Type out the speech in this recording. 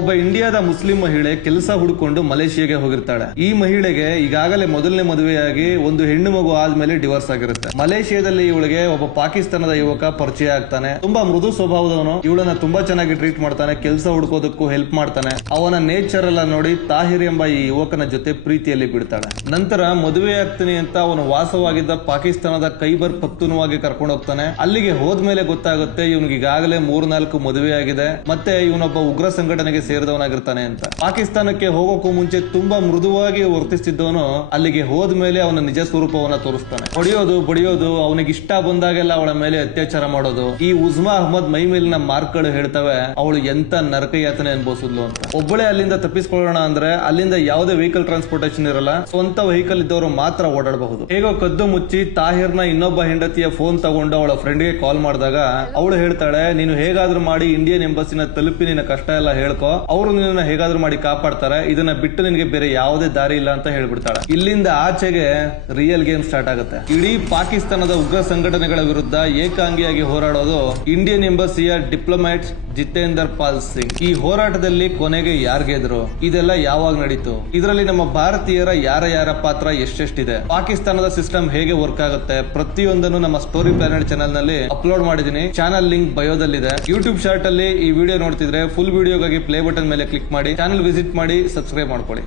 ಒಬ್ಬ ಇಂಡಿಯಾದ ಮುಸ್ಲಿಂ ಮಹಿಳೆ ಕೆಲಸ ಹುಡುಕೊಂಡು ಮಲೇಷಿಯಾಗೆ ಹೋಗಿರ್ತಾಳೆ. ಈ ಮಹಿಳೆಗೆ ಈಗಾಗಲೇ ಮೊದಲನೇ ಮದುವೆಯಾಗಿ ಒಂದು ಹೆಣ್ಣು ಮಗು ಆದ್ಮೇಲೆ ಡಿವೋರ್ಸ್ ಆಗಿರುತ್ತೆ. ಮಲೇಷಿಯಾದಲ್ಲಿ ಇವಳಿಗೆ ಒಬ್ಬ ಪಾಕಿಸ್ತಾನದ ಯುವಕ ಪರಿಚಯ ಆಗ್ತಾನೆ. ತುಂಬಾ ಮೃದು ಸ್ವಭಾವದವನು, ಇವಳನ್ನ ತುಂಬಾ ಚೆನ್ನಾಗಿ ಟ್ರೀಟ್ ಮಾಡ್ತಾನೆ, ಕೆಲಸ ಹುಡುಕೋದಕ್ಕೂ ಹೆಲ್ಪ್ ಮಾಡ್ತಾನೆ. ಅವನ ನೇಚರ್ ಎಲ್ಲ ನೋಡಿ ತಾಹಿರ್ ಎಂಬ ಈ ಯುವಕನ ಜೊತೆ ಪ್ರೀತಿಯಲ್ಲಿ ಬಿಡ್ತಾಳೆ. ನಂತರ ಮದುವೆ ಆಗ್ತೀನಿ ಅಂತ ಅವನು ವಾಸವಾಗಿದ್ದ ಪಾಕಿಸ್ತಾನದ ಖೈಬರ್ ಪಖ್ತೂನ್ವಾಗೆ ಕರ್ಕೊಂಡು ಹೋಗ್ತಾನೆ. ಅಲ್ಲಿಗೆ ಹೋದ್ಮೇಲೆ ಗೊತ್ತಾಗುತ್ತೆ ಇವನಿಗೆ ಈಗಾಗಲೇ 3-4 ಮದುವೆ ಆಗಿದೆ, ಮತ್ತೆ ಇವನೊಬ್ಬ ಉಗ್ರ ಸಂಘಟನೆಗೆ ಸೇರಿದವನಾಗಿರ್ತಾನೆ ಅಂತ. ಪಾಕಿಸ್ತಾನಕ್ಕೆ ಹೋಗೋಕ್ಕೂ ಮುಂಚೆ ತುಂಬಾ ಮೃದುವಾಗಿ ವರ್ತಿಸ್ತಿದ್ದವನು ಅಲ್ಲಿಗೆ ಹೋದ್ಮೇಲೆ ಅವನ ನಿಜ ಸ್ವರೂಪವನ್ನ ತೋರಿಸ್ತಾನೆ. ಹೊಡೆಯೋದು ಬಡಿಯೋದು, ಅವನಿಗೆ ಇಷ್ಟ ಬಂದಾಗೆಲ್ಲ ಅವಳ ಮೇಲೆ ಅತ್ಯಾಚಾರ ಮಾಡೋದು. ಈ ಉಜ್ಮಾ ಅಹ್ಮದ್ ಮೈ ಮೇಲಿನ ಮಾರ್ಕ್ಗಳು ಹೇಳ್ತವೆ ಅವಳು ಎಂತ ನರಕ ಯಾತನೆ ಅನುಭವಿಸಿದ್ಲು ಅಂತ. ಒಬ್ಬಳೇ ಅಲ್ಲಿಂದ ತಪ್ಪಿಸ್ಕೊಳ್ಳೋಣ ಅಂದ್ರೆ ಅಲ್ಲಿಂದ ಯಾವುದೇ ವೆಹಿಕಲ್ ಟ್ರಾನ್ಸ್ಪೋರ್ಟೇಷನ್ ಇರಲ್ಲ, ಸ್ವಂತ ವೆಹಿಕಲ್ ಇದ್ದವರು ಮಾತ್ರ ಓಡಾಡಬಹುದು. ಹೇಗೋ ಕದ್ದು ಮುಚ್ಚಿ ತಾಹಿರ್ನ ಇನ್ನೊಬ್ಬ ಹೆಂಡತಿಯ ಫೋನ್ ತಗೊಂಡು ಅವಳ ಫ್ರೆಂಡ್ಗೆ ಕಾಲ್ ಮಾಡಿದಾಗ ಅವಳು ಹೇಳ್ತಾಳೆ, ನೀನು ಹೇಗಾದ್ರೂ ಮಾಡಿ ಇಂಡಿಯನ್ ಎಂಬಸಿನ ತಲುಪಿ ನಿನ್ನ ಕಷ್ಟ ಎಲ್ಲ ಹೇಳ್ಕೊ, ಅವರು ನಿನ್ನ ಹೇಗಾದ್ರೂ ಮಾಡಿ ಕಾಪಾಡ್ತಾರೆ, ಇದನ್ನ ಬಿಟ್ಟು ನಿನಗೆ ಬೇರೆ ಯಾವುದೇ ದಾರಿ ಇಲ್ಲ ಅಂತ ಹೇಳ್ಬಿಡ್ತಾಳೆ. ಇಲ್ಲಿಂದ ಆಚೆಗೆ ರಿಯಲ್ ಗೇಮ್ ಸ್ಟಾರ್ಟ್ ಆಗುತ್ತೆ. ಇಡೀ ಪಾಕಿಸ್ತಾನದ ಉಗ್ರ ಸಂಘಟನೆಗಳ ವಿರುದ್ಧ ಏಕಾಂಗಿಯಾಗಿ ಹೋರಾಡೋದು ಇಂಡಿಯನ್ ಎಂಬಸಿಯ ಡಿಪ್ಲೊಮ್ಯಾಟ್ ಜಿತೇಂದರ್ ಪಾಲ್ ಸಿಂಗ್. ಈ ಹೋರಾಟದಲ್ಲಿ ಕೊನೆಗೆ ಯಾರ್ ಗೆದ್ರು, ಇದೆಲ್ಲ ಯಾವಾಗ ನಡೀತು, ಇದರಲ್ಲಿ ನಮ್ಮ ಭಾರತೀಯರ ಯಾರ ಪಾತ್ರ ಎಷ್ಟೆಷ್ಟಿದೆ, ಪಾಕಿಸ್ತಾನದ ಸಿಸ್ಟಮ್ ಹೇಗೆ ವರ್ಕ್ ಆಗುತ್ತೆ, ಪ್ರತಿಯೊಂದನ್ನು ನಮ್ಮ ಸ್ಟೋರಿ ಪ್ಲಾನೆಟ್ ಚಾನಲ್ ನಲ್ಲಿ ಅಪ್ಲೋಡ್ ಮಾಡಿದೀನಿ. ಚಾನಲ್ ಲಿಂಕ್ ಬಯೋದಲ್ಲಿದೆ. ಯೂಟ್ಯೂಬ್ ಶಾರ್ಟ್ ಅಲ್ಲಿ ಈ ವಿಡಿಯೋ ನೋಡ್ತಿದ್ರೆ ಫುಲ್ ವಿಡಿಯೋಗಾಗಿ ಪ್ಲೇ ಬಟನ್ ಮೇಲೆ ಕ್ಲಿಕ್ ಮಾಡಿ, ಚಾನಲ್ ವಿಸಿಟ್ ಮಾಡಿ, ಸಬ್ಸ್ಕ್ರೈಬ್ ಮಾಡ್ಕೊಳ್ಳಿ.